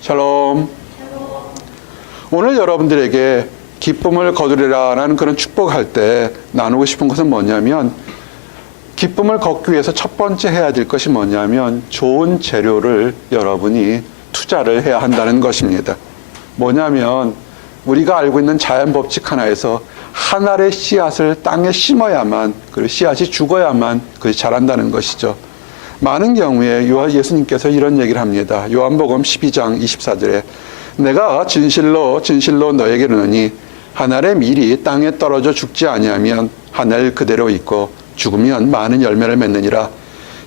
샬롬. 오늘 여러분들에게 기쁨을 거두리라는 그런 축복할 때 나누고 싶은 것은 뭐냐면, 기쁨을 걷기 위해서 첫 번째 해야 될 것이 뭐냐면 좋은 재료를 여러분이 투자를 해야 한다는 것입니다. 뭐냐면 우리가 알고 있는 자연 법칙 하나에서 한 알의 씨앗을 땅에 심어야만, 그리고 씨앗이 죽어야만 그것이 자란다는 것이죠. 많은 경우에 예수님께서 이런 얘기를 합니다. 요한복음 12장 24절에 내가 진실로 진실로 너에게 이르노니 한 알의 밀이 땅에 떨어져 죽지 아니하면 한 알 그대로 있고 죽으면 많은 열매를 맺느니라.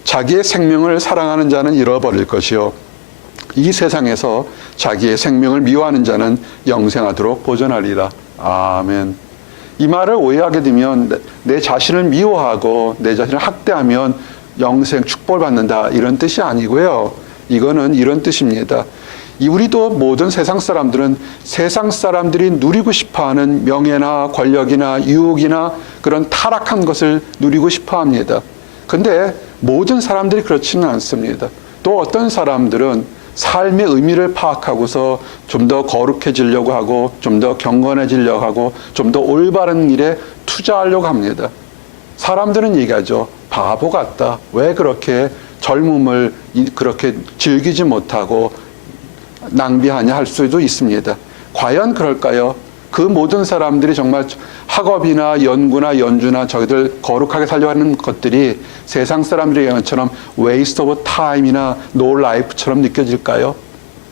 자기의 생명을 사랑하는 자는 잃어버릴 것이요 이 세상에서 자기의 생명을 미워하는 자는 영생하도록 보존하리라. 아멘. 이 말을 오해하게 되면 내 자신을 미워하고 내 자신을 학대하면 영생 축복을 받는다, 이런 뜻이 아니고요. 이거는 이런 뜻입니다. 우리도 모든 세상 사람들은 세상 사람들이 누리고 싶어하는 명예나 권력이나 유혹이나 그런 타락한 것을 누리고 싶어 합니다. 근데 모든 사람들이 그렇지는 않습니다. 또 어떤 사람들은 삶의 의미를 파악하고서 좀 더 거룩해지려고 하고 좀 더 경건해지려고 하고 좀 더 올바른 일에 투자하려고 합니다. 사람들은 얘기하죠. 바보 같다. 왜 그렇게 젊음을 그렇게 즐기지 못하고 낭비하냐 할 수도 있습니다. 과연 그럴까요? 그 모든 사람들이 정말 학업이나 연구나 연주나 저희들 거룩하게 살려고 하는 것들이 세상 사람들의 얘기처럼 waste of time이나 no life처럼 느껴질까요?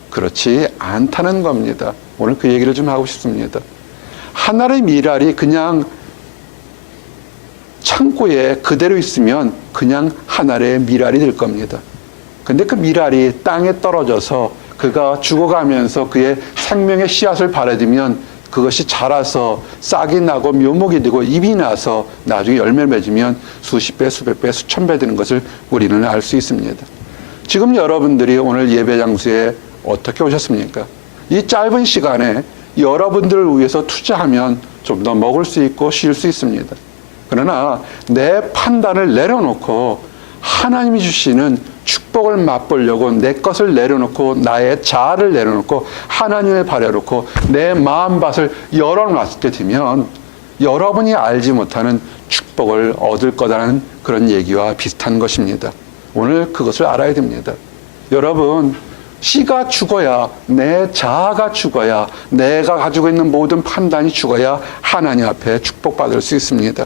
그렇지 않다는 겁니다. 오늘 그 얘기를 좀 하고 싶습니다. 하나의 미랄이 그냥 창고에 그대로 있으면 그냥 한 알의 미랄이 될 겁니다. 근데 그 미랄이 땅에 떨어져서 그가 죽어가면서 그의 생명의 씨앗을 발라두면 그것이 자라서 싹이 나고 묘목이 되고 잎이 나서 나중에 열매를 맺으면 수십 배, 수백 배, 수천 배 되는 것을 우리는 알 수 있습니다. 지금 여러분들이 오늘 예배 장소에 어떻게 오셨습니까? 이 짧은 시간에 여러분들을 위해서 투자하면 좀 더 먹을 수 있고 쉴 수 있습니다. 그러나 내 판단을 내려놓고 하나님이 주시는 축복을 맛보려고 내 것을 내려놓고 나의 자아를 내려놓고 하나님을 바라놓고 내 마음밭을 열어놨게 되면 여러분이 알지 못하는 축복을 얻을 거라는 그런 얘기와 비슷한 것입니다. 오늘 그것을 알아야 됩니다. 여러분, 씨가 죽어야, 내 자아가 죽어야, 내가 가지고 있는 모든 판단이 죽어야 하나님 앞에 축복받을 수 있습니다.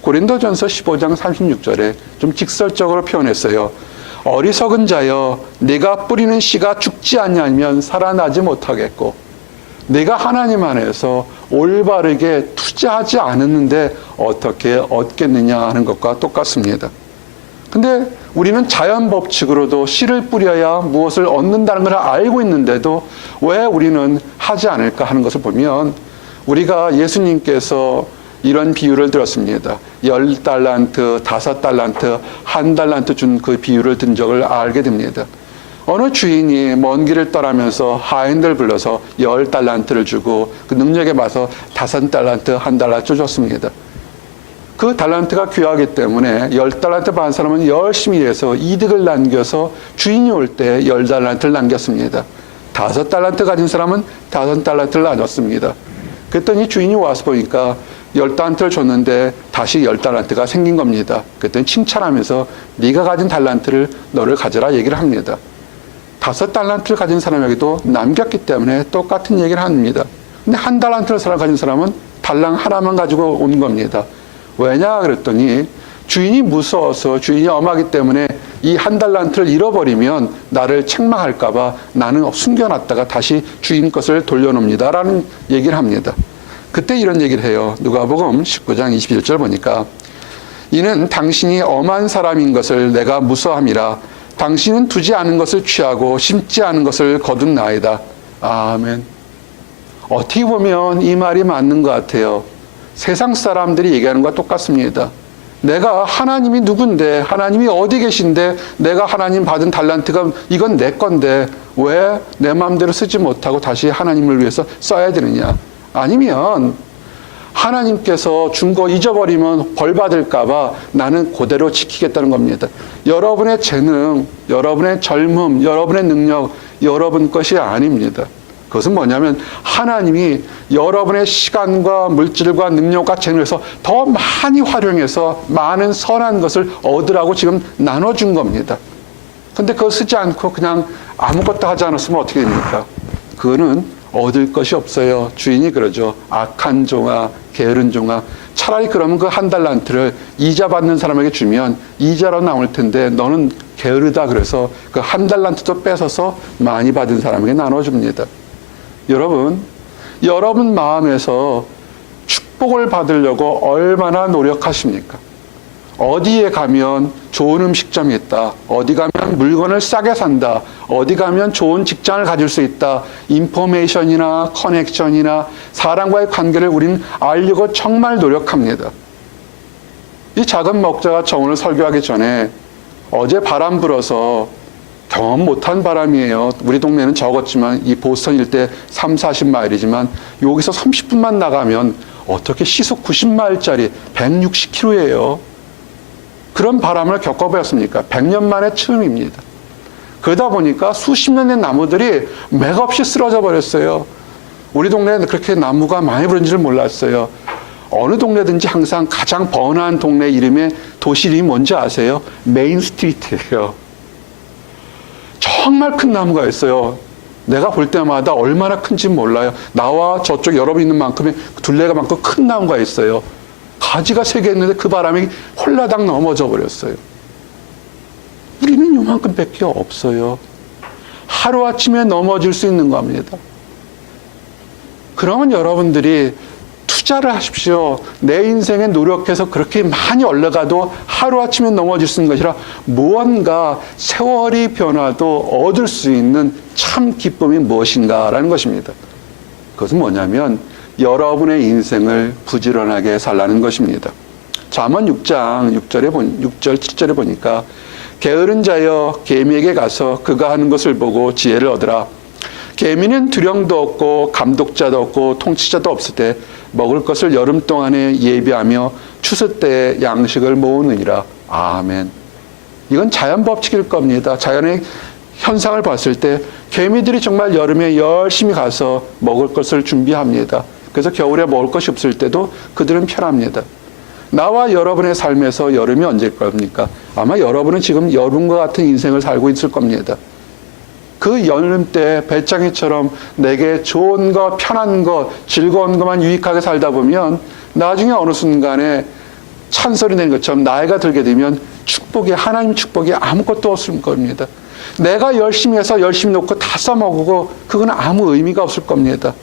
고린도전서 15장 36절에 좀 직설적으로 표현했어요. 어리석은 자여, 네가 뿌리는 씨가 죽지 아니하면 살아나지 못하겠고, 네가 하나님 안에서 올바르게 투자하지 않았는데 어떻게 얻겠느냐 하는 것과 똑같습니다. 근데 우리는 자연 법칙으로도 씨를 뿌려야 무엇을 얻는다는 걸 알고 있는데도 왜 우리는 하지 않을까 하는 것을 보면, 우리가 예수님께서 이런 비유를 들었습니다. 10달란트, 5달란트, 1달란트 준 그 비유를 든 적을 알게 됩니다. 어느 주인이 먼 길을 떠나면서 하인들 불러서 10달란트를 주고 그 능력에 맞서 5달란트, 1달란트 줬습니다. 그 달란트가 귀하기 때문에 10달란트 받은 사람은 열심히 일해서 이득을 남겨서 주인이 올 때 10달란트를 남겼습니다. 5달란트 가진 사람은 5달란트를 나눴습니다. 그랬더니 주인이 와서 보니까 10달란트를 줬는데 다시 10달란트가 생긴 겁니다. 그랬더니 칭찬하면서 네가 가진 달란트를 너를 가져라 얘기를 합니다. 5달란트를 가진 사람에게도 남겼기 때문에 똑같은 얘기를 합니다. 근데 1달란트를 가진 사람은 달랑 하나만 가지고 온 겁니다. 왜냐 그랬더니 주인이 무서워서, 주인이 엄하기 때문에 이 1달란트를 잃어버리면 나를 책망할까 봐 나는 숨겨놨다가 다시 주인 것을 돌려놓습니다 라는 얘기를 합니다. 그때 이런 얘기를 해요. 누가복음 19장 21절 보니까 이는 당신이 엄한 사람인 것을 내가 무서함이라. 당신은 두지 않은 것을 취하고 심지 않은 것을 거둔 나이다. 아멘. 어떻게 보면 이 말이 맞는 것 같아요. 세상 사람들이 얘기하는 것과 똑같습니다. 내가 하나님이 누군데, 하나님이 어디 계신데 내가 하나님 받은 달란트가 이건 내 건데 왜 내 마음대로 쓰지 못하고 다시 하나님을 위해서 써야 되느냐. 아니면 하나님께서 준 거 잊어버리면 벌 받을까 봐 나는 그대로 지키겠다는 겁니다. 여러분의 재능, 여러분의 젊음, 여러분의 능력 여러분 것이 아닙니다. 그것은 뭐냐면 하나님이 여러분의 시간과 물질과 능력과 재능에서 더 많이 활용해서 많은 선한 것을 얻으라고 지금 나눠준 겁니다. 근데 그거 쓰지 않고 그냥 아무것도 하지 않았으면 어떻게 됩니까? 그거는 얻을 것이 없어요. 주인이 그러죠. 악한 종아, 게으른 종아. 차라리 그러면 그 한 달란트를 이자 받는 사람에게 주면 이자로 나올 텐데 너는 게으르다 그래서 그 한 달란트도 뺏어서 많이 받은 사람에게 나눠줍니다. 여러분 마음에서 축복을 받으려고 얼마나 노력하십니까? 어디에 가면 좋은 음식점이 있다. 어디 가면 물건을 싸게 산다. 어디 가면 좋은 직장을 가질 수 있다. 인포메이션이나 커넥션이나 사람과의 관계를 우리는 알려고 정말 노력합니다. 이 작은 목자가 저 오늘 설교하기 전에 어제 바람 불어서 경험 못한 바람이에요. 우리 동네는 적었지만 이 보스턴 일대 3, 40마일이지만 여기서 30분만 나가면 어떻게 시속 90마일짜리 160km예요. 그런 바람을 겪어보았습니까? 100년 만에 처음입니다. 그러다 보니까 수십 년의 나무들이 맥없이 쓰러져 버렸어요. 우리 동네에 그렇게 나무가 많이 부른지를 몰랐어요. 어느 동네든지 항상 가장 번화한 동네 이름의 도시 이름이 뭔지 아세요? 메인 스트리트예요. 정말 큰 나무가 있어요. 내가 볼 때마다 얼마나 큰지 몰라요. 나와 저쪽 여러분 있는 만큼의 둘레가 많고 큰 나무가 있어요. 가지가 3개 있는데 그 바람이 홀라당 넘어져 버렸어요. 우리는 요만큼 밖에 없어요. 하루아침에 넘어질 수 있는 겁니다. 그러면 여러분들이 투자를 하십시오. 내 인생에 노력해서 그렇게 많이 올라가도 하루아침에 넘어질 수 있는 것이라 무언가 세월이 변화도 얻을 수 있는 참 기쁨이 무엇인가라는 것입니다. 그것은 뭐냐면 여러분의 인생을 부지런하게 살라는 것입니다. 잠언 6장 6절, 7절에 보니까 게으른 자여 개미에게 가서 그가 하는 것을 보고 지혜를 얻으라. 개미는 두령도 없고 감독자도 없고 통치자도 없을 때 먹을 것을 여름 동안에 예비하며 추수 때에 양식을 모으느니라. 아멘. 이건 자연 법칙일 겁니다. 자연의 현상을 봤을 때 개미들이 정말 여름에 열심히 가서 먹을 것을 준비합니다. 그래서 겨울에 먹을 것이 없을 때도 그들은 편합니다. 나와 여러분의 삶에서 여름이 언제일 겁니까? 아마 여러분은 지금 여름과 같은 인생을 살고 있을 겁니다. 그 여름 때 배짱이처럼 내게 좋은 것, 편한 것, 즐거운 것만 유익하게 살다 보면 나중에 어느 순간에 찬설이 된 것처럼 나이가 들게 되면 축복이, 하나님 축복이 아무것도 없을 겁니다. 내가 열심히 해서 열심히 놓고 다 써먹고 그건 아무 의미가 없을 겁니다.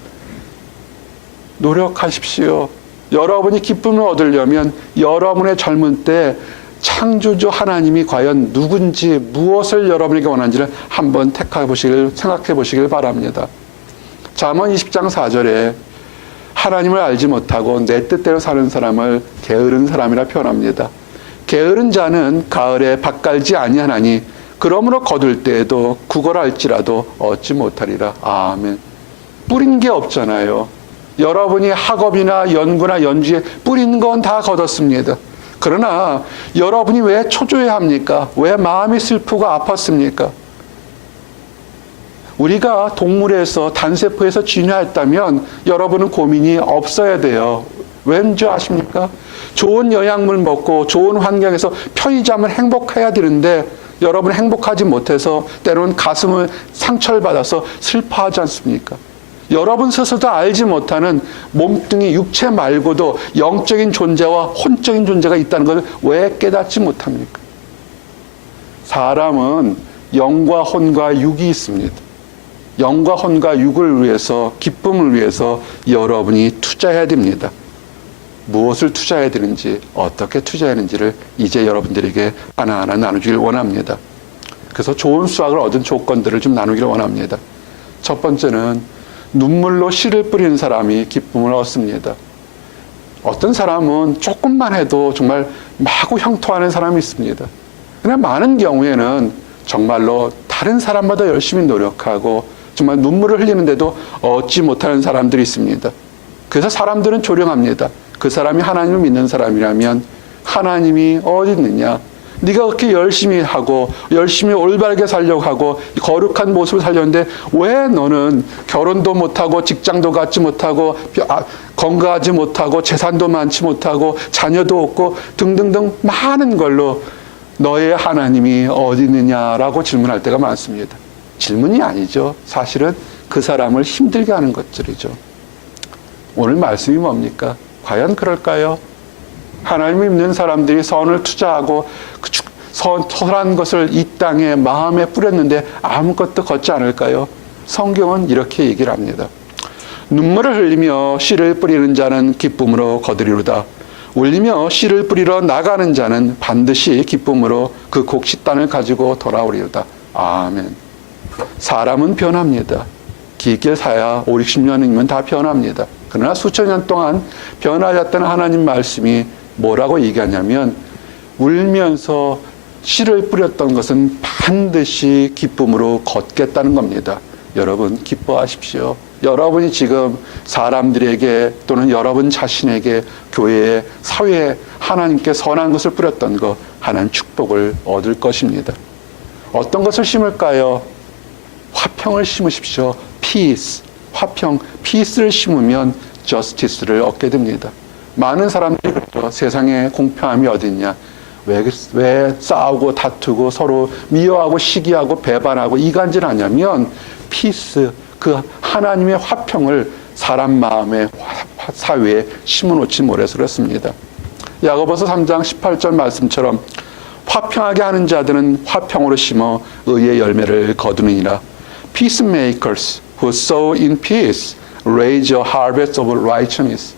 노력하십시오. 여러분이 기쁨을 얻으려면 여러분의 젊은 때 창조주 하나님이 과연 누군지 무엇을 여러분에게 원하는지를 한번 생각해 보시길 바랍니다. 잠언 20장 4절에 하나님을 알지 못하고 내 뜻대로 사는 사람을 게으른 사람이라 표현합니다. 게으른 자는 가을에 밭 갈지 아니하나니 그러므로 거둘 때에도 구걸할지라도 얻지 못하리라. 아멘. 뿌린 게 없잖아요. 여러분이 학업이나 연구나 연주에 뿌린 건 다 거뒀습니다. 그러나 여러분이 왜 초조해합니까? 왜 마음이 슬프고 아팠습니까? 우리가 동물에서 단세포에서 진화했다면 여러분은 고민이 없어야 돼요. 왠지 아십니까? 좋은 영양물 먹고 좋은 환경에서 편의점을 행복해야 되는데 여러분 행복하지 못해서 때로는 가슴을 상처를 받아서 슬퍼하지 않습니까? 여러분 스스로도 알지 못하는 몸뚱이 육체 말고도 영적인 존재와 혼적인 존재가 있다는 것을 왜 깨닫지 못합니까? 사람은 영과 혼과 육이 있습니다. 영과 혼과 육을 위해서, 기쁨을 위해서 여러분이 투자해야 됩니다. 무엇을 투자해야 되는지, 어떻게 투자해야 하는지를 이제 여러분들에게 하나하나 나누기를 원합니다. 그래서 좋은 수확을 얻은 조건들을 좀 나누기를 원합니다. 첫 번째는 눈물로 씨를 뿌리는 사람이 기쁨을 얻습니다. 어떤 사람은 조금만 해도 정말 마구 형통하는 사람이 있습니다. 그러나 많은 경우에는 정말로 다른 사람보다 열심히 노력하고 정말 눈물을 흘리는데도 얻지 못하는 사람들이 있습니다. 그래서 사람들은 조롱합니다. 그 사람이 하나님을 믿는 사람이라면 하나님이 어디 있느냐? 네가 그렇게 열심히 하고 열심히 올바르게 살려고 하고 거룩한 모습을 살렸는데 왜 너는 결혼도 못하고 직장도 갖지 못하고 건강하지 못하고 재산도 많지 못하고 자녀도 없고 등등등 많은 걸로 너의 하나님이 어디 있느냐라고 질문할 때가 많습니다. 질문이 아니죠. 사실은 그 사람을 힘들게 하는 것들이죠. 오늘 말씀이 뭡니까? 과연 그럴까요? 하나님을 믿는 사람들이 선을 투자하고 그 선한 것을 이 땅에 마음에 뿌렸는데 아무것도 걷지 않을까요? 성경은 이렇게 얘기를 합니다. 눈물을 흘리며 씨를 뿌리는 자는 기쁨으로 거두리로다. 울리며 씨를 뿌리러 나가는 자는 반드시 기쁨으로 그 곡식단을 가지고 돌아오리로다. 아멘. 사람은 변합니다. 길게 사야 5, 60년이면 다 변합니다. 그러나 수천 년 동안 변하였던 하나님 말씀이 뭐라고 얘기하냐면 울면서 씨를 뿌렸던 것은 반드시 기쁨으로 걷겠다는 겁니다. 여러분 기뻐하십시오. 여러분이 지금 사람들에게 또는 여러분 자신에게 교회에 사회에 하나님께 선한 것을 뿌렸던 거 하나님 축복을 얻을 것입니다. 어떤 것을 심을까요? 화평을 심으십시오. peace, 화평, peace를 심으면 justice를 얻게 됩니다. 많은 사람들이 그렇죠. 세상에 공평함이 어디 있냐? 왜 싸우고 다투고 서로 미워하고 시기하고 배반하고 이간질하냐면 peace, 그 하나님의 화평을 사람 마음에 사회에 심어놓지 못해서 그렇습니다. 야고보서 3장 18절 말씀처럼 화평하게 하는 자들은 화평으로 심어 의의 열매를 거두느니라. Peacemakers who sow in peace raise a harvest of righteousness.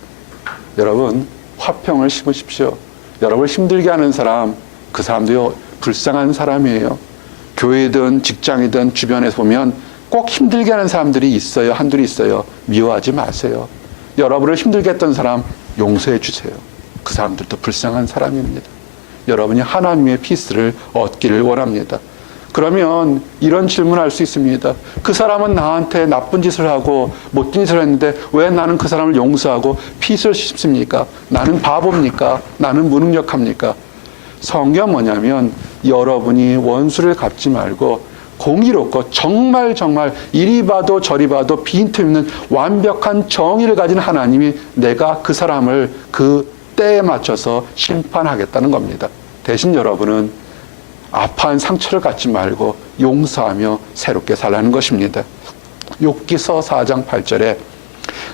여러분 화평을 심으십시오. 여러분을 힘들게 하는 사람, 그 사람도 불쌍한 사람이에요. 교회든 직장이든 주변에서 보면 꼭 힘들게 하는 사람들이 있어요. 한둘이 있어요. 미워하지 마세요. 여러분을 힘들게 했던 사람 용서해 주세요. 그 사람들도 불쌍한 사람입니다. 여러분이 하나님의 피스를 얻기를 원합니다. 그러면 이런 질문을 할 수 있습니다. 그 사람은 나한테 나쁜 짓을 하고 못된 짓을 했는데 왜 나는 그 사람을 용서하고 피스를 심습니까? 나는 바보입니까? 나는 무능력합니까? 성경은 뭐냐면 여러분이 원수를 갚지 말고 공의롭고 정말 이리 봐도 저리 봐도 빈틈없는 완벽한 정의를 가진 하나님이 내가 그 사람을 그 때에 맞춰서 심판하겠다는 겁니다. 대신 여러분은 아파한 상처를 갖지 말고 용서하며 새롭게 살라는 것입니다. 욥기서 4장 8절에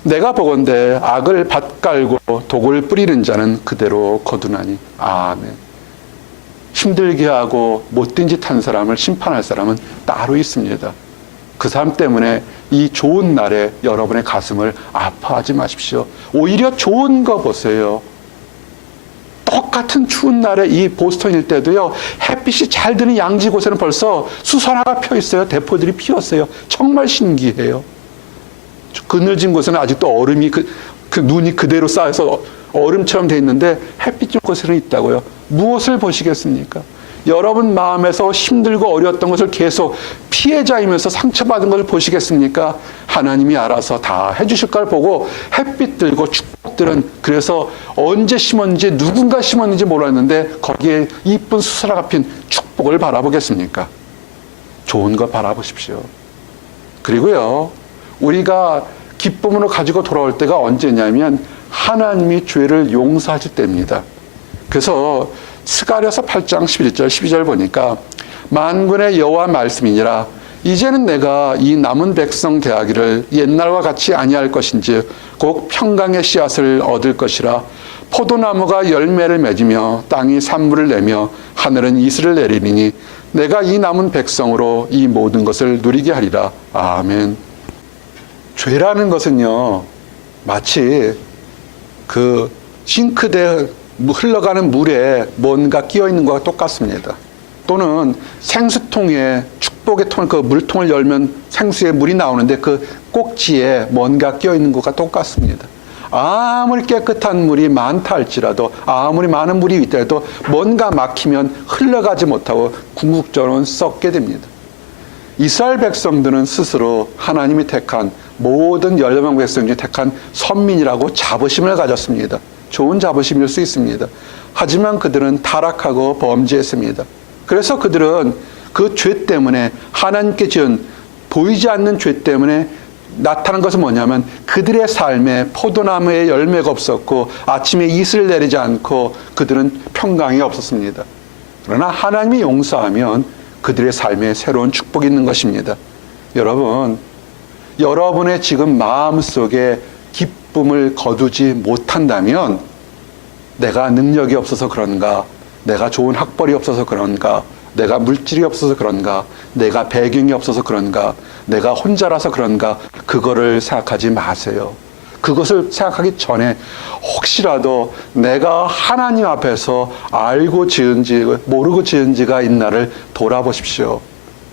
내가 보건대 악을 밭갈고 독을 뿌리는 자는 그대로 거두나니. 아멘. 힘들게 하고 못된 짓 한 사람을 심판할 사람은 따로 있습니다. 그 사람 때문에 이 좋은 날에 여러분의 가슴을 아파하지 마십시오. 오히려 좋은 거 보세요. 똑같은 추운 날에 이 보스턴일 때도요, 햇빛이 잘 드는 양지 곳에는 벌써 수선화가 펴 있어요. 대포들이 피었어요. 정말 신기해요. 그늘진 곳에는 아직도 얼음이 그 눈이 그대로 쌓여서 얼음처럼 돼 있는데 햇빛 좀 곳에는 있다고요. 무엇을 보시겠습니까? 여러분 마음에서 힘들고 어려웠던 것을 계속 피해자이면서 상처받은 것을 보시겠습니까? 하나님이 알아서 다 해주실 걸 보고 햇빛들고 축복들은 그래서 언제 심었는지 누군가 심었는지 몰랐는데 거기에 이쁜 수수라가 핀 축복을 바라보겠습니까? 좋은 거 바라보십시오. 그리고요, 우리가 기쁨으로 가지고 돌아올 때가 언제냐면 하나님이 죄를 용서하실 때입니다. 그래서 스가랴서 8장 11절 12절 보니까 만군의 여호와 말씀이니라 이제는 내가 이 남은 백성 대하기를 옛날과 같이 아니할 것인지 곧 평강의 씨앗을 얻을 것이라 포도나무가 열매를 맺으며 땅이 산물을 내며 하늘은 이슬을 내리니 내가 이 남은 백성으로 이 모든 것을 누리게 하리라. 아멘. 죄라는 것은요, 마치 그 싱크대 흘러가는 물에 뭔가 끼어 있는 것과 똑같습니다. 또는 생수통에 축복의 통, 그 물통을 열면 생수에 물이 나오는데 그 꼭지에 뭔가 끼어 있는 것과 똑같습니다. 아무리 깨끗한 물이 많다 할지라도 아무리 많은 물이 있더라도 뭔가 막히면 흘러가지 못하고 궁극적으로는 썩게 됩니다. 이스라엘 백성들은 스스로 하나님이 택한 모든 열방 백성 중에 택한 선민이라고 자부심을 가졌습니다. 좋은 자부심일 수 있습니다. 하지만 그들은 타락하고 범죄했습니다. 그래서 그들은 그 죄 때문에 하나님께 지은 보이지 않는 죄 때문에 나타난 것은 뭐냐면 그들의 삶에 포도나무에 열매가 없었고 아침에 이슬을 내리지 않고 그들은 평강이 없었습니다. 그러나 하나님이 용서하면 그들의 삶에 새로운 축복이 있는 것입니다. 여러분, 여러분의 지금 마음속에 기쁨을 거두지 못한다면 내가 능력이 없어서 그런가, 내가 좋은 학벌이 없어서 그런가, 내가 물질이 없어서 그런가, 내가 배경이 없어서 그런가, 내가 혼자라서 그런가, 그거를 생각하지 마세요. 그것을 생각하기 전에 혹시라도 내가 하나님 앞에서 알고 지은지 모르고 지은지가 있나를 돌아보십시오.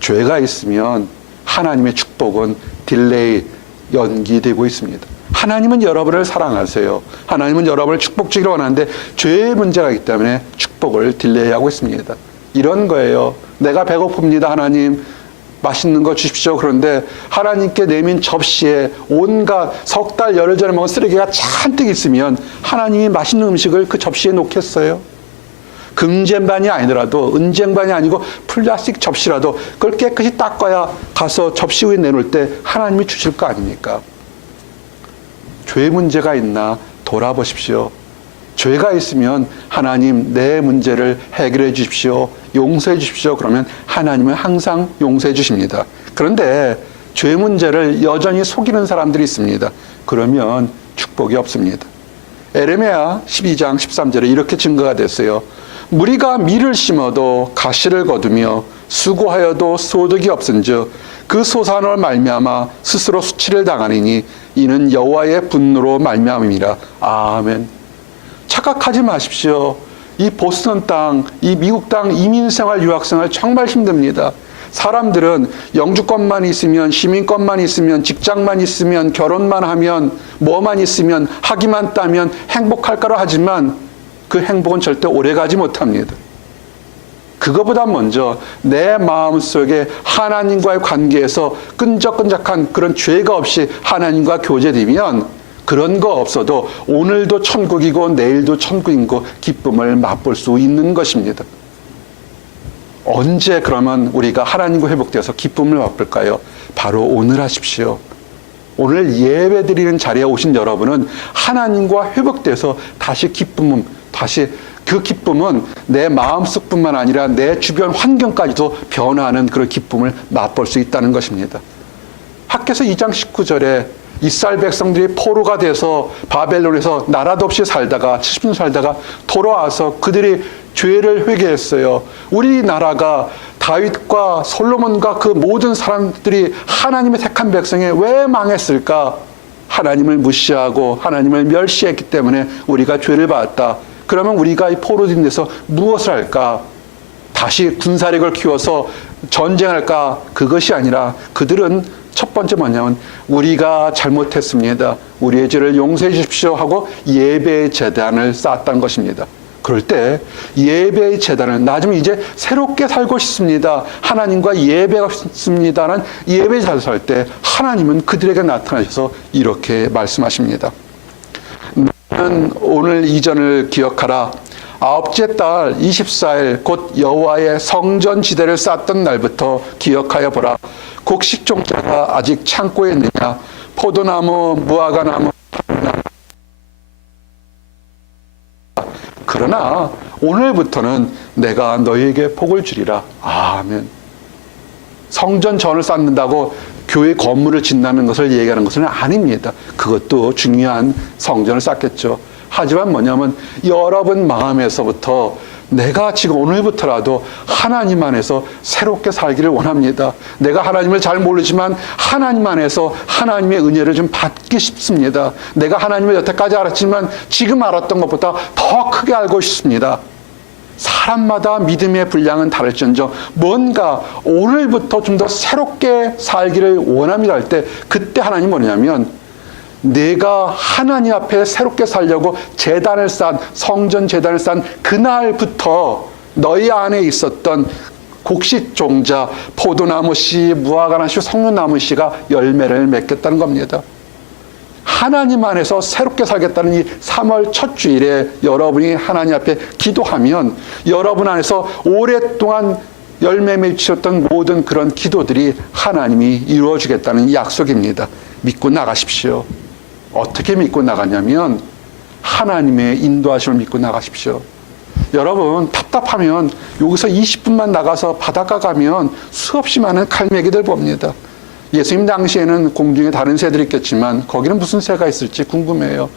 죄가 있으면 하나님의 축복은 딜레이, 연기되고 있습니다. 하나님은 여러분을 사랑하세요. 하나님은 여러분을 축복 주기를 원하는데 죄의 문제가 있기 때문에 축복을 딜레이하고 있습니다. 이런 거예요. 내가 배고픕니다, 하나님. 맛있는 거 주십시오. 그런데 하나님께 내민 접시에 온갖 석 달, 열흘 전에 먹은 쓰레기가 잔뜩 있으면 하나님이 맛있는 음식을 그 접시에 놓겠어요? 금쟁반이 아니더라도, 은쟁반이 아니고 플라스틱 접시라도 그걸 깨끗이 닦아야 가서 접시 위에 내놓을 때 하나님이 주실 거 아닙니까? 죄 문제가 있나 돌아보십시오. 죄가 있으면 하나님 내 문제를 해결해 주십시오. 용서해 주십시오. 그러면 하나님은 항상 용서해 주십니다. 그런데 죄 문제를 여전히 속이는 사람들이 있습니다. 그러면 축복이 없습니다. 에레미야 12장 13절에 이렇게 증거가 됐어요. 무리가 밀을 심어도 가시를 거두며 수고하여도 소득이 없은즉 그 소산으로 말미암아 스스로 수치를 당하리니 이는 여호와의 분노로 말미암음이라. 아멘. 착각하지 마십시오. 이 보스턴 땅, 이 미국 땅 이민생활, 유학생활 정말 힘듭니다. 사람들은 영주권만 있으면, 시민권만 있으면, 직장만 있으면, 결혼만 하면, 뭐만 있으면, 학위만 따면 행복할까로 하지만 그 행복은 절대 오래가지 못합니다. 그거보다 먼저 내 마음속에 하나님과의 관계에서 끈적끈적한 그런 죄가 없이 하나님과 교제되면 그런 거 없어도 오늘도 천국이고 내일도 천국이고 기쁨을 맛볼 수 있는 것입니다. 언제 그러면 우리가 하나님과 회복되어서 기쁨을 맛볼까요? 바로 오늘 하십시오. 오늘 예배 드리는 자리에 오신 여러분은 하나님과 회복돼서 다시 그 기쁨은 내 마음속뿐만 아니라 내 주변 환경까지도 변화하는 그런 기쁨을 맛볼 수 있다는 것입니다. 학개서 2장 19절에 이스라엘 백성들이 포로가 돼서 바벨론에서 나라도 없이 살다가 70년 살다가 돌아와서 그들이 죄를 회개했어요. 우리나라가 다윗과 솔로몬과 그 모든 사람들이 하나님의 택한 백성에 왜 망했을까? 하나님을 무시하고 하나님을 멸시했기 때문에 우리가 죄를 받았다. 그러면 우리가 이 포로된 데서 무엇을 할까? 다시 군사력을 키워서 전쟁할까? 그것이 아니라 그들은 첫 번째 뭐냐면 우리가 잘못했습니다. 우리의 죄를 용서해 주십시오 하고 예배의 제단을 쌓았다는 것입니다. 그럴 때 예배의 제단을 나 좀 이제 새롭게 살고 싶습니다. 하나님과 예배가 싶습니다는 예배의 제단을 살 때 하나님은 그들에게 나타나셔서 이렇게 말씀하십니다. 너는 오늘 이전을 기억하라. 아홉째 달 24일 곧 여호와의 성전 지대를 쌓던 날부터 기억하여 보라. 곡식 종자가 아직 창고에 있느냐? 포도나무, 무화과나무, 그러나 오늘부터는 내가 너희에게 복을 주리라. 아멘. 성전 전을 쌓는다고 교회 건물을 짓는다는 것을 얘기하는 것은 아닙니다. 그것도 중요한 성전을 쌓겠죠. 하지만 뭐냐면 여러분 마음에서부터 내가 지금 오늘부터라도 하나님 안에서 새롭게 살기를 원합니다. 내가 하나님을 잘 모르지만 하나님 안에서 하나님의 은혜를 좀 받기 싶습니다. 내가 하나님을 여태까지 알았지만 지금 알았던 것보다 더 크게 알고 싶습니다. 사람마다 믿음의 분량은 다를지언정 뭔가 오늘부터 좀 더 새롭게 살기를 원합니다 할 때 그때 하나님은 뭐냐면 내가 하나님 앞에 새롭게 살려고 제단을 쌓은 성전 제단을 쌓은 그날부터 너희 안에 있었던 곡식 종자, 포도나무 씨, 무화과나무 씨, 석류나무 씨가 열매를 맺겠다는 겁니다. 하나님 안에서 새롭게 살겠다는 이 3월 첫 주일에 여러분이 하나님 앞에 기도하면 여러분 안에서 오랫동안 열매 맺으셨던 모든 그런 기도들이 하나님이 이루어주겠다는 약속입니다. 믿고 나가십시오. 어떻게 믿고 나가냐면 하나님의 인도하심을 믿고 나가십시오. 여러분 답답하면 여기서 20분만 나가서 바닷가 가면 수없이 많은 갈매기들 봅니다. 예수님 당시에는 공중에 다른 새들이 있겠지만 거기는 무슨 새가 있을지 궁금해요.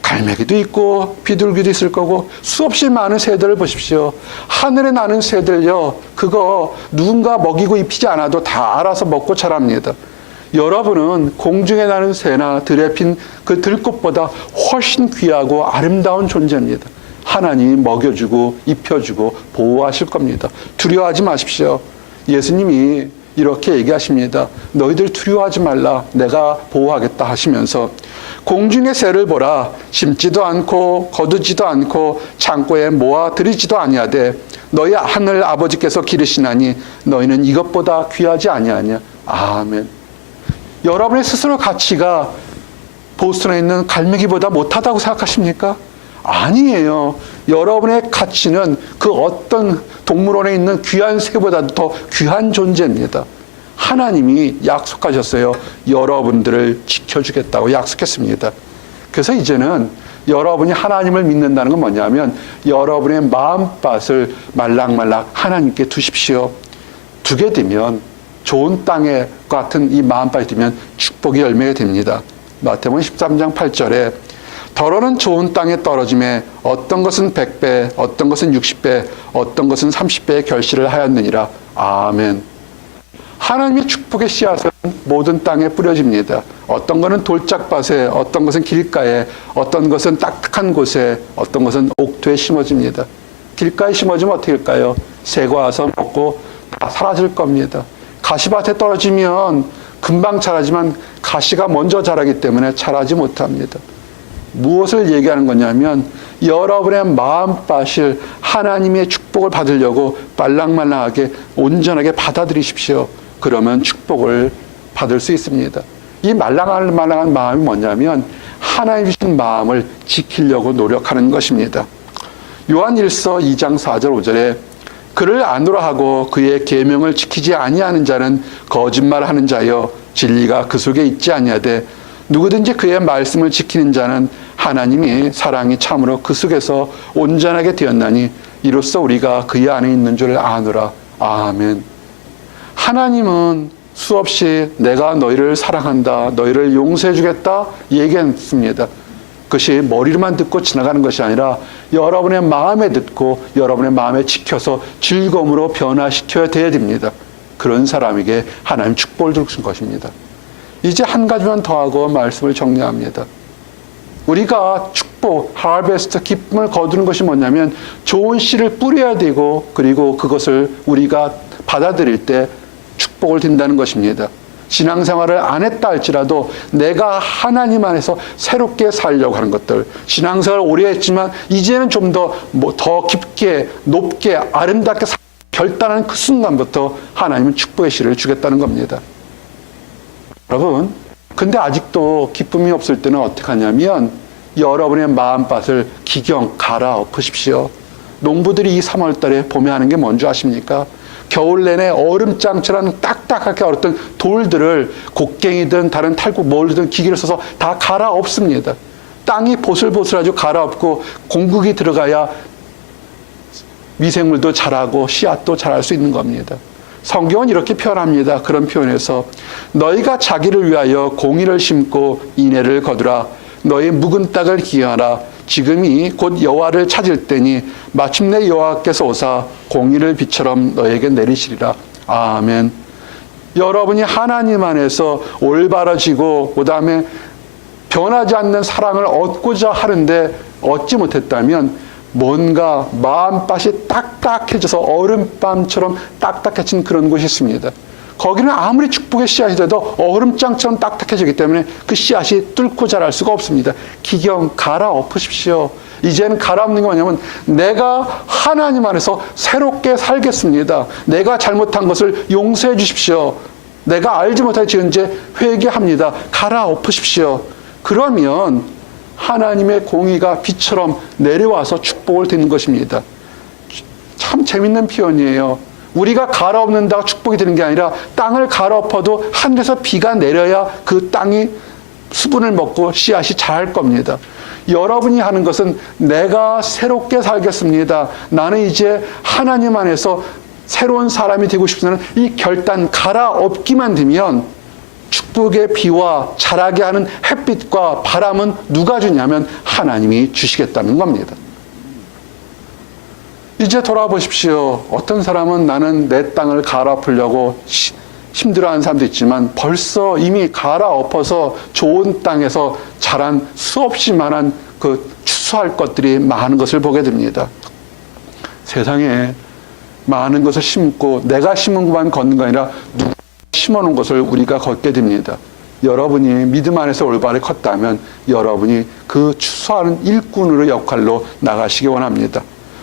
갈매기도 있고 비둘기도 있을 거고 수없이 많은 새들을 보십시오. 하늘에 나는 새들요, 그거 누군가 먹이고 입히지 않아도 다 알아서 먹고 자랍니다. 여러분은 공중에 나는 새나 들에 핀 그 들꽃보다 훨씬 귀하고 아름다운 존재입니다. 하나님이 먹여주고 입혀주고 보호하실 겁니다. 두려워하지 마십시오. 예수님이 이렇게 얘기하십니다. 너희들 두려워하지 말라, 내가 보호하겠다 하시면서 공중의 새를 보라, 심지도 않고 거두지도 않고 창고에 모아 들이지도 아니하되 너희 하늘 아버지께서 기르시나니 너희는 이것보다 귀하지 아니하냐. 아멘. 여러분의 스스로 가치가 보스턴에 있는 갈매기보다 못하다고 생각하십니까? 아니에요. 여러분의 가치는 그 어떤 동물원에 있는 귀한 새보다도 더 귀한 존재입니다. 하나님이 약속하셨어요. 여러분들을 지켜주겠다고 약속했습니다. 그래서 이제는 여러분이 하나님을 믿는다는 건 뭐냐면 여러분의 마음밭을 말랑말랑 하나님께 두십시오. 두게 되면 좋은 땅에 같은 이 마음밭이 되면 축복의 열매가 됩니다. 마태복음 13장 8절에 더러는 좋은 땅에 떨어짐에 어떤 것은 100배, 어떤 것은 60배, 어떤 것은 30배의 결실을 하였느니라. 아멘. 하나님의 축복의 씨앗은 모든 땅에 뿌려집니다. 어떤 것은 돌짝밭에, 어떤 것은 길가에, 어떤 것은 딱딱한 곳에, 어떤 것은 옥토에 심어집니다. 길가에 심어지면 어떻게 될까요? 새가 와서 먹고 다 사라질 겁니다. 가시밭에 떨어지면 금방 자라지만 가시가 먼저 자라기 때문에 자라지 못합니다. 무엇을 얘기하는 거냐면 여러분의 마음밭을 하나님의 축복을 받으려고 말랑말랑하게 온전하게 받아들이십시오. 그러면 축복을 받을 수 있습니다. 이 말랑말랑한 마음이 뭐냐면 하나님 주신 마음을 지키려고 노력하는 것입니다. 요한일서 2장 4절 5절에 그를 아노라 하고 그의 계명을 지키지 아니하는 자는 거짓말하는 자여 진리가 그 속에 있지 아니하되 누구든지 그의 말씀을 지키는 자는 하나님이 사랑이 참으로 그 속에서 온전하게 되었나니 이로써 우리가 그의 안에 있는 줄 아노라. 아멘. 하나님은 수없이 내가 너희를 사랑한다, 너희를 용서해 주겠다 얘기했습니다. 그것이 머리로만 듣고 지나가는 것이 아니라 여러분의 마음에 듣고 여러분의 마음에 지켜서 즐거움으로 변화시켜야 돼야 됩니다. 그런 사람에게 하나님 축복을 주신 것입니다. 이제 한 가지만 더 하고 말씀을 정리합니다. 우리가 축복, 하베스트, 기쁨을 거두는 것이 뭐냐면 좋은 씨를 뿌려야 되고 그리고 그것을 우리가 받아들일 때 축복을 든다는 것입니다. 신앙생활을 안 했다 할지라도 내가 하나님 안에서 새롭게 살려고 하는 것들, 신앙생활을 오래 했지만 이제는 좀 더 깊게 높게 아름답게 결단하는 그 순간부터 하나님은 축복의 씨를 주겠다는 겁니다. 여러분, 근데 아직도 기쁨이 없을 때는 어떻게 하냐면 여러분의 마음밭을 기경 갈아엎으십시오. 농부들이 이 3월 달에 봄에 하는 게 뭔지 아십니까? 겨울 내내 얼음장처럼 딱딱하게 얼었던 돌들을 곡괭이든 다른 탈곡 뭘든 기계를 써서 다 갈아엎습니다. 땅이 보슬보슬하죠. 갈아엎고 공국이 들어가야 미생물도 자라고 씨앗도 자랄 수 있는 겁니다. 성경은 이렇게 표현합니다. 그런 표현에서 너희가 자기를 위하여 공의를 심고 인애를 거두라. 너희 묵은 땅을 기하라. 지금이 곧 여호와를 찾을 때니 마침내 여호와께서 오사 공의를 비처럼 너에게 내리시리라. 아멘. 여러분이 하나님 안에서 올바라지고 그다음에 변하지 않는 사랑을 얻고자 하는데 얻지 못했다면 뭔가 마음밭이 딱딱해져서 얼음밤처럼 딱딱해진 그런 곳이 있습니다. 거기는 아무리 축복의 씨앗이 돼도 얼음장처럼 딱딱해지기 때문에 그 씨앗이 뚫고 자랄 수가 없습니다. 기경 갈아엎으십시오. 이제는 갈아엎는 게 뭐냐면 내가 하나님 안에서 새롭게 살겠습니다. 내가 잘못한 것을 용서해 주십시오. 내가 알지 못할 지은 죄 회개합니다. 갈아엎으십시오. 그러면 하나님의 공의가 비처럼 내려와서 축복을 드리는 것입니다. 참 재밌는 표현이에요. 우리가 갈아엎는다고 축복이 되는 게 아니라 땅을 갈아엎어도 하늘에서 비가 내려야 그 땅이 수분을 먹고 씨앗이 자랄 겁니다. 여러분이 하는 것은 내가 새롭게 살겠습니다. 나는 이제 하나님 안에서 새로운 사람이 되고 싶다는 이 결단 갈아엎기만 되면 축복의 비와 자라게 하는 햇빛과 바람은 누가 주냐면 하나님이 주시겠다는 겁니다. 이제 돌아보십시오. 어떤 사람은 나는 내 땅을 갈아엎으려고 힘들어하는 사람도 있지만 벌써 이미 갈아엎어서 좋은 땅에서 자란 수없이 많은 그 추수할 것들이 많은 것을 보게 됩니다. 세상에 많은 것을 심고 내가 심은 것만 걷는 거 아니라 누가 심어놓은 것을 우리가 걷게 됩니다. 여러분이 믿음 안에서 올바르게 컸다면 여러분이 그 추수하는 일꾼으로 역할로 나가시기 원합니다.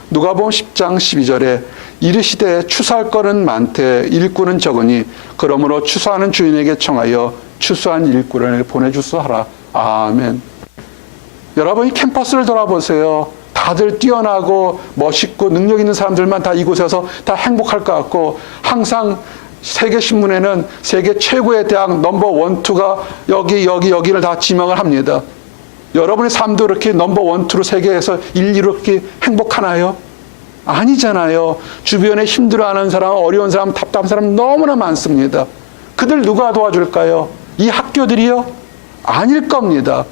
누가복음 10장 12절에 이르시되 추수할 거는 많되 일꾼은 적으니 그러므로 추수하는 주인에게 청하여 추수한 일꾼을 보내주소 하라. 아멘. 여러분이 캠퍼스를 돌아보세요. 다들 뛰어나고 멋있고 능력 있는 사람들만 다 이곳에 와서 다 행복할 것 같고 항상 세계신문에는 세계 최고의 대학 넘버 1, 2가 여기를 다 지명을 합니다. 여러분의 삶도 이렇게 넘버 1, 2로 세계에서 1, 2로 이렇게 행복하나요? 아니잖아요. 주변에 힘들어하는 사람, 어려운 사람, 답답한 사람 너무나 많습니다. 그들 누가 도와줄까요? 이 학교들이요? 아닐 겁니다.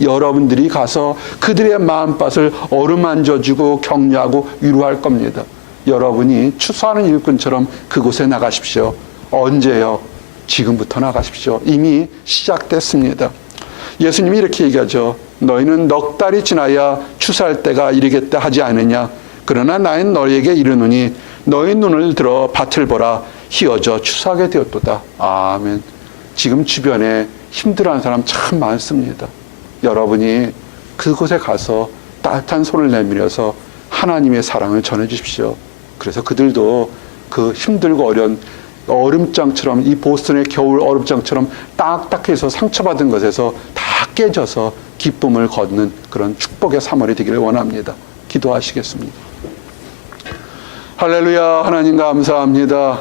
여러분들이 가서 그들의 마음밭을 어루만져주고 격려하고 위로할 겁니다. 여러분이 추수하는 일꾼처럼 그곳에 나가십시오. 언제요? 지금부터 나가십시오. 이미 시작됐습니다. 예수님이 이렇게 얘기하죠. 너희는 넉 달이 지나야 추수할 때가 이르겠다 하지 않느냐. 그러나 나는 너희에게 이르노니 너희 눈을 들어 밭을 보라. 희어져 추수하게 되었도다. 아멘. 지금 주변에 힘들어하는 사람 참 많습니다. 여러분이 그곳에 가서 따뜻한 손을 내밀어서 하나님의 사랑을 전해 주십시오. 그래서 그들도 그 힘들고 어려운 얼음장처럼 이 보스턴의 겨울 얼음장처럼 딱딱해서 상처받은 것에서 다 깨져서 기쁨을 걷는 그런 축복의 3월이 되기를 원합니다. 기도하시겠습니다. 할렐루야. 하나님 감사합니다.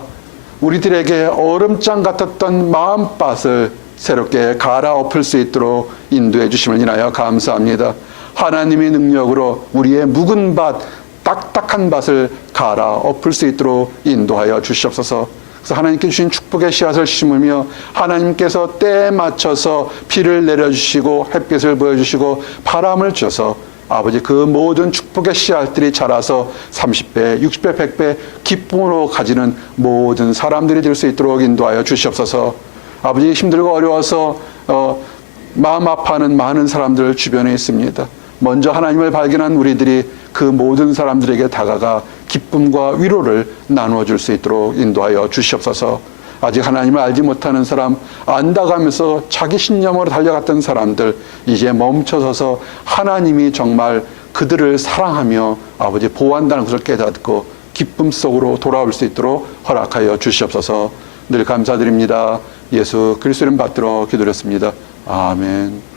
우리들에게 얼음장 같았던 마음밭을 새롭게 갈아엎을 수 있도록 인도해 주심을 인하여 감사합니다. 하나님의 능력으로 우리의 묵은 밭, 딱딱한 밭을 갈아엎을 수 있도록 인도하여 주시옵소서. 그래서 하나님께 주신 축복의 씨앗을 심으며 하나님께서 때에 맞춰서 비를 내려주시고 햇빛을 보여주시고 바람을 주셔서 아버지 그 모든 축복의 씨앗들이 자라서 30배, 60배, 100배 기쁨으로 가지는 모든 사람들이 될 수 있도록 인도하여 주시옵소서. 아버지 힘들고 어려워서 마음 아파하는 많은 사람들 주변에 있습니다. 먼저 하나님을 발견한 우리들이 그 모든 사람들에게 다가가 기쁨과 위로를 나누어 줄 수 있도록 인도하여 주시옵소서. 아직 하나님을 알지 못하는 사람, 안다가면서 자기 신념으로 달려갔던 사람들 이제 멈춰서서 하나님이 정말 그들을 사랑하며 아버지 보호한다는 것을 깨닫고 기쁨 속으로 돌아올 수 있도록 허락하여 주시옵소서. 늘 감사드립니다. 예수 그리스도 이름 받들어 기도드렸습니다. 아멘.